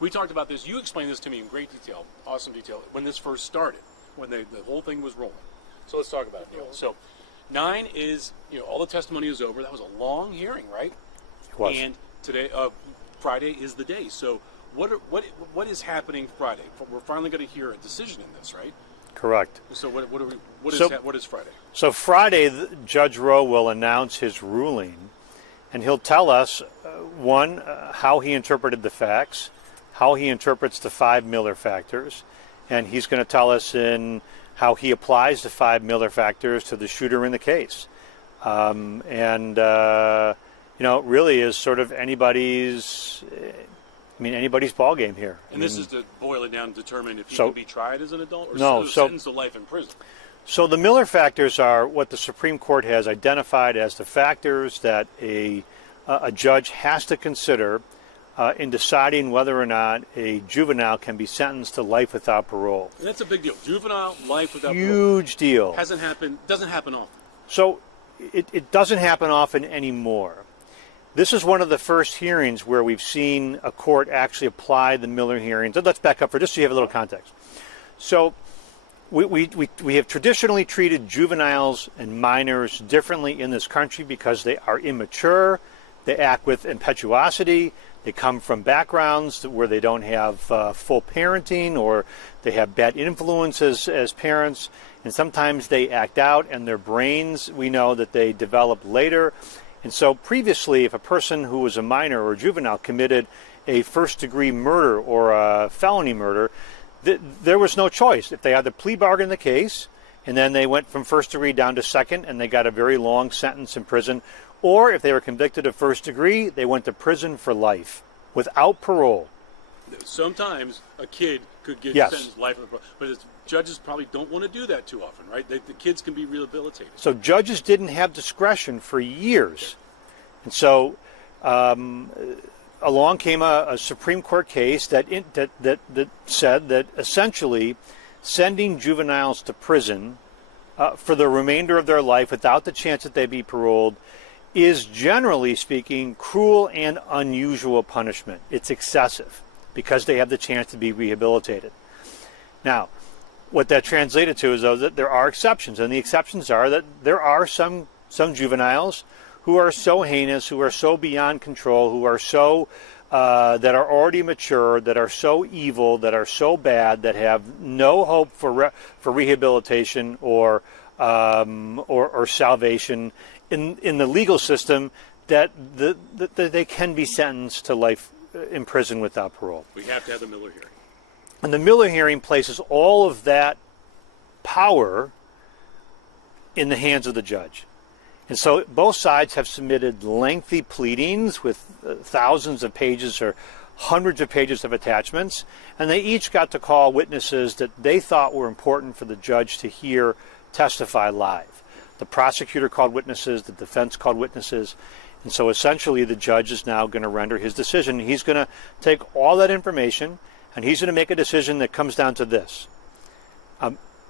We talked about this. You explained this to me in great detail, awesome detail, when this first started, when the whole thing was rolling. So let's talk about it, Neil. So 9 is, all the testimony is over. That was a long hearing, right? It was. And today, Friday is the day. So what is happening Friday? We're finally going to hear a decision in this, right? Correct. So what is Friday? So Friday, Judge Rowe will announce his ruling, and he'll tell us, one, how he interpreted the facts, how he interprets the 5 Miller factors, and he's going to tell us in how he applies the 5 Miller factors to the shooter in the case. Really is sort of anybody's ball game here. And this is to boil it down and determine if he can be tried as an adult or sentenced to life in prison. So the Miller factors are what the Supreme Court has identified as the factors that a judge has to consider in deciding whether or not a juvenile can be sentenced to life without parole. And that's a big deal. Juvenile life without parole. Huge deal. Doesn't happen often. So it doesn't happen often anymore. This is one of the first hearings where we've seen a court actually apply the Miller hearings. Let's back up for just so you have a little context. So we have traditionally treated juveniles and minors differently in this country because they are immature, they act with impetuosity, they come from backgrounds where they don't have full parenting, or they have bad influences as parents, and sometimes they act out, and their brains, we know that they develop later. And so previously, if a person who was a minor or a juvenile committed a first-degree murder or a felony murder, there was no choice. If they had the plea bargain the case, and then they went from first degree down to second, and they got a very long sentence in prison, or if they were convicted of first degree, they went to prison for life without parole. Sometimes a kid could get sentenced to life, but judges probably don't want to do that too often, right? The kids can be rehabilitated. So judges didn't have discretion for years. And so along came a Supreme Court case that said that essentially sending juveniles to prison for the remainder of their life without the chance that they be paroled is, generally speaking, cruel and unusual punishment. It's excessive because they have the chance to be rehabilitated. Now, what that translated to is, though, that there are exceptions, and the exceptions are that there are some juveniles who are so heinous, who are so beyond control, who are so that are already mature, that are so evil, that are so bad, that have no hope for rehabilitation or salvation in the legal system, that they can be sentenced to life in prison without parole. We have to have the Miller hearing. And the Miller hearing places all of that power in the hands of the judge. And so both sides have submitted lengthy pleadings with thousands of pages or hundreds of pages of attachments, and they each got to call witnesses that they thought were important for the judge to hear testify live. The prosecutor called witnesses, the defense called witnesses, and so essentially the judge is now going to render his decision. He's going to take all that information, and he's going to make a decision that comes down to this.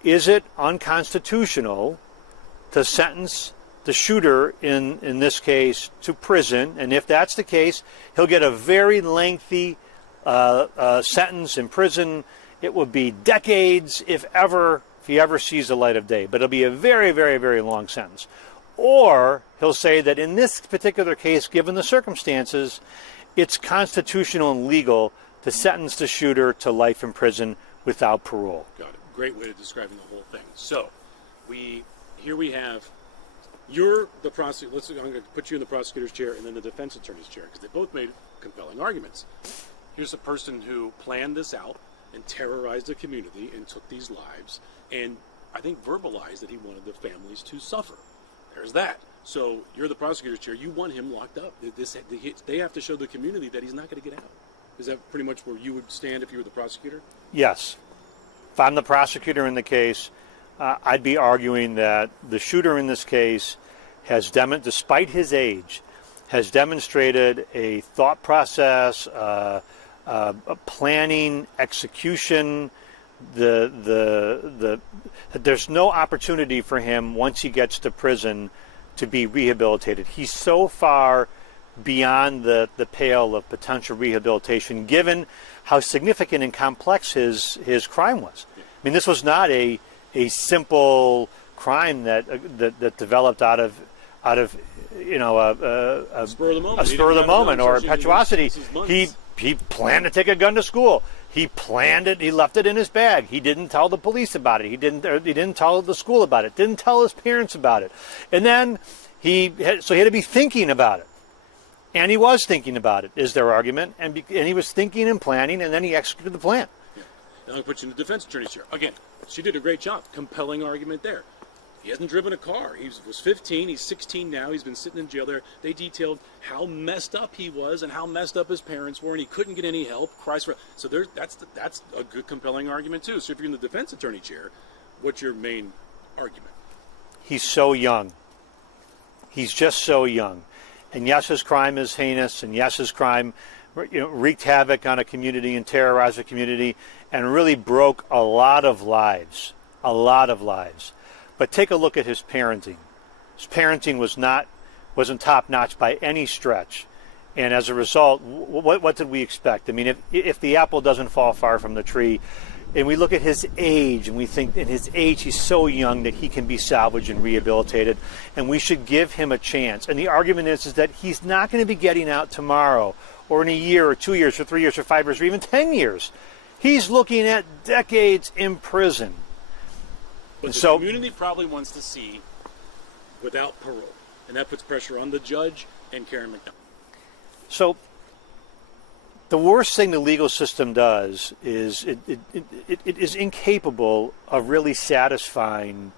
Is it unconstitutional to sentence the shooter in this case to prison? And if that's the case, he'll get a very lengthy sentence in prison. It will be decades if he ever sees the light of day, but it'll be a very, very, very long sentence. Or he'll say that in this particular case, given the circumstances, it's constitutional and legal to sentence the shooter to life in prison without parole. Got it. Great way of describing the whole thing. So here we have, you're the prosecutor. I'm going to put you in the prosecutor's chair and then the defense attorney's chair, because they both made compelling arguments. Here's a person who planned this out and terrorized the community and took these lives, and I think verbalized that he wanted the families to suffer. There's that. So you're the prosecutor's chair. You want him locked up. They have to show the community that he's not going to get out. Is that pretty much where you would stand if you were the prosecutor? Yes. If I'm the prosecutor in the case, I'd be arguing that the shooter in this case has, despite his age, has demonstrated a thought process, a planning, execution. There's no opportunity for him once he gets to prison to be rehabilitated. He's so far beyond the pale of potential rehabilitation, given how significant and complex his crime was. I mean, this was not a simple crime that developed out of a spur of the moment or impetuosity. He planned to take a gun to school. He planned it. He left it in his bag. He didn't tell the police about it. He didn't tell the school about it. Didn't tell his parents about it. And then he had to be thinking about it. And he was thinking about it, is their argument. And he was thinking and planning, and then he executed the plan. Yeah. Now I'll put you in the defense attorney's chair. Again, she did a great job. Compelling argument there. He hasn't driven a car. He was 15. He's 16 now. He's been sitting in jail there. They detailed how messed up he was and how messed up his parents were, and he couldn't get any help. So that's a good compelling argument too. So if you're in the defense attorney chair, what's your main argument? He's so young. He's just so young. And yes, his crime is heinous, and yes, his crime wreaked havoc on a community and terrorized a community and really broke a lot of lives. A lot of lives. But take a look at his parenting. His parenting wasn't top-notch by any stretch. And as a result, what did we expect? I mean, if the apple doesn't fall far from the tree, and we look at his age, and we think in his age he's so young that he can be salvaged and rehabilitated, and we should give him a chance. And the argument is that he's not going to be getting out tomorrow, or in a year, or 2 years, or 3 years, or 5 years, or even 10 years. He's looking at decades in prison. But the community probably wants to see without parole, and that puts pressure on the judge and Karen McDonald. So the worst thing the legal system does is it is incapable of really satisfying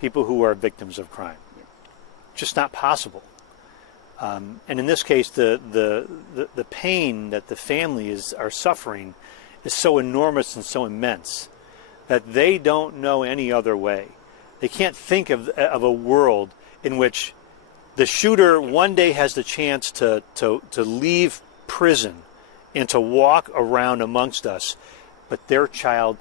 people who are victims of crime. Just not possible. And in this case, the pain that the family are suffering is so enormous and so immense that they don't know any other way. They can't think of a world in which the shooter one day has the chance to leave prison and to walk around amongst us, but their child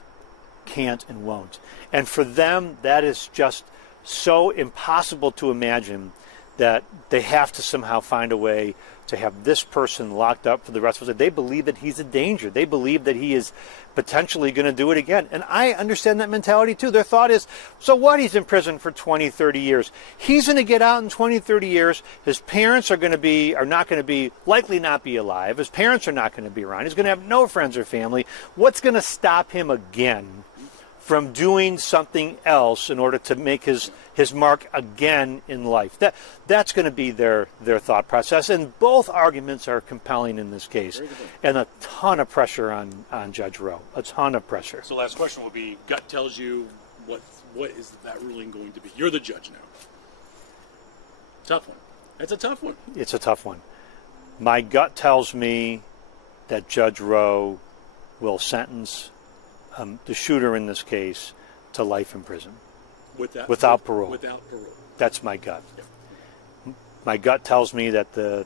can't and won't. And for them, that is just so impossible to imagine that they have to somehow find a way to have this person locked up for the rest of his life. They believe that he's a danger. They believe that he is potentially going to do it again. And I understand that mentality too. Their thought is, so what? He's in prison for 20, 30 years. He's going to get out in 20, 30 years. His parents are likely not be alive. His parents are not going to be around. He's going to have no friends or family. What's going to stop him again from doing something else in order to make his mark again in life? That's going to be their thought process. And both arguments are compelling in this case. And a ton of pressure on Judge Rowe. A ton of pressure. So last question will be, gut tells you what is that ruling going to be? You're the judge now. Tough one. That's a tough one. It's a tough one. My gut tells me that Judge Rowe will sentence the shooter in this case to life in prison. Without parole. Without parole. That's my gut. Yep. My gut tells me that the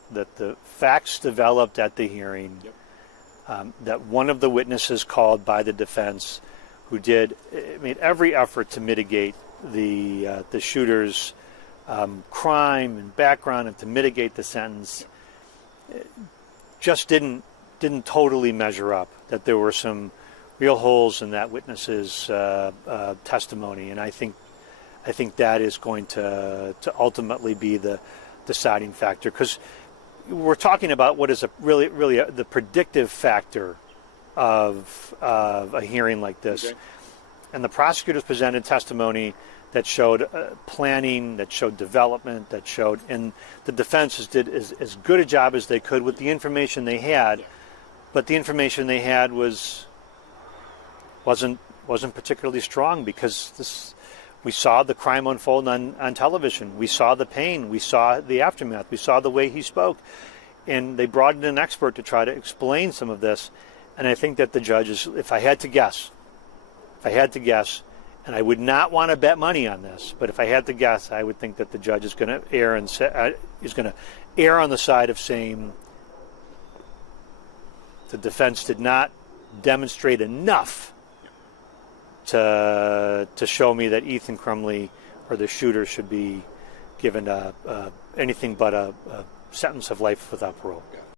facts developed at the hearing, that one of the witnesses called by the defense, who made every effort to mitigate the shooter's crime and background and to mitigate the sentence, just didn't totally measure up. That there were some real holes in that witness's testimony, and I think that is going to ultimately be the deciding factor, because we're talking about what is really the predictive factor of a hearing like this. Okay. And the prosecutors presented testimony that showed planning, that showed development, and the defense did as good a job as they could with the information they had, but the information they had wasn't particularly strong, because we saw the crime unfold on television. We saw the pain. We saw the aftermath. We saw the way he spoke. And they brought in an expert to try to explain some of this. And I think that the judges, if I had to guess, and I would not want to bet money on this, but if I had to guess, I would think that the judge is going to err on the side of saying the defense did not demonstrate enough to show me that Ethan Crumley or the shooter should be given anything but a sentence of life without parole.